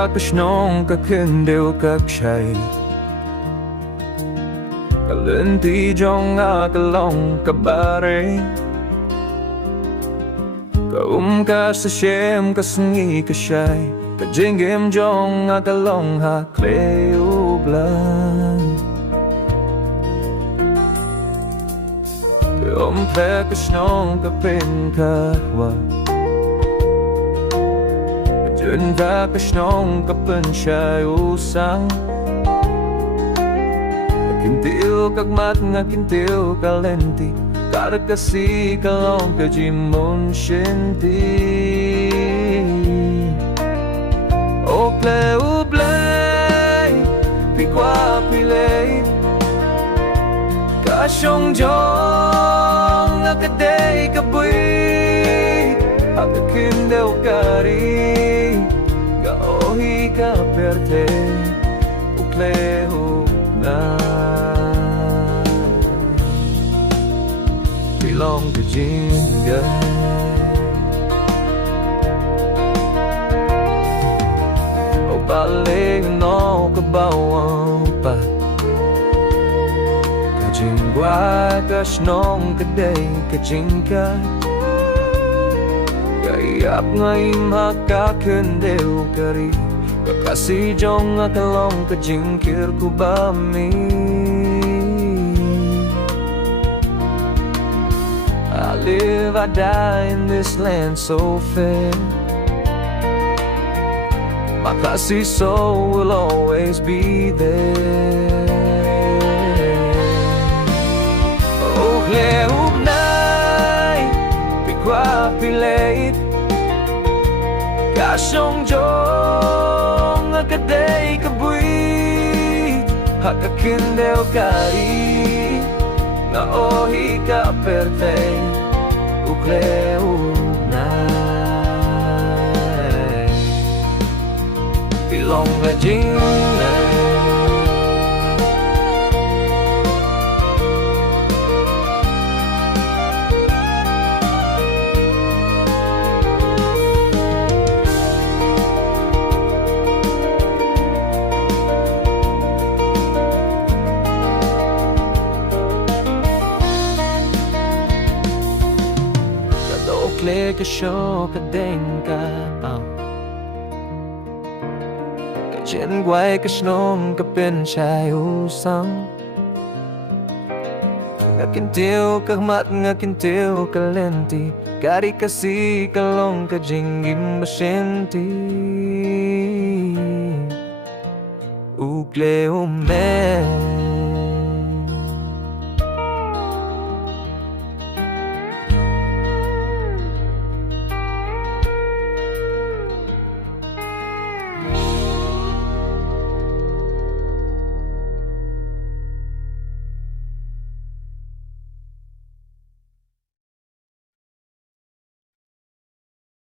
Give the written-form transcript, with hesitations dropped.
kakasnong kakindil kakshay Kalenti jong akalong kabare Ka sa siyem kasungi kasyay Kajinggim jong akalong ha Khlieh ublan Kasnong kapin kahwa Jun kasnong kapin siya'y usang Kintil kagmat nga kintil kalenti Kada kasi kalong kajimon shinti O Khlieh ublay Pikwa pilay Kasyong jong Akaday kabuy Akakindel kari Gaohi ka perte O Khlieh Bilong ka jingga O balik no kabawang pa Kajingwa kasnong kaday kajingka Kayap ngayon makakindel kari Kakasi jong akalong kajingkir ko ba mi I live, I die in this land so fair My Khasi soul will always be there Oh Khlieh Bnai Pikwa pilay Kasyong jong Akaday kabuy Hakakindel kari Naohi ka perte O Khlieh Bnai Bilong ka jinglay Khlieh kasyo kadeng ka Kajin guay kasnong kapin siya'y usang Ngakintil kahmat ngakintil kalenti Kari kasi kalong kajinggim basyenti O Khlieh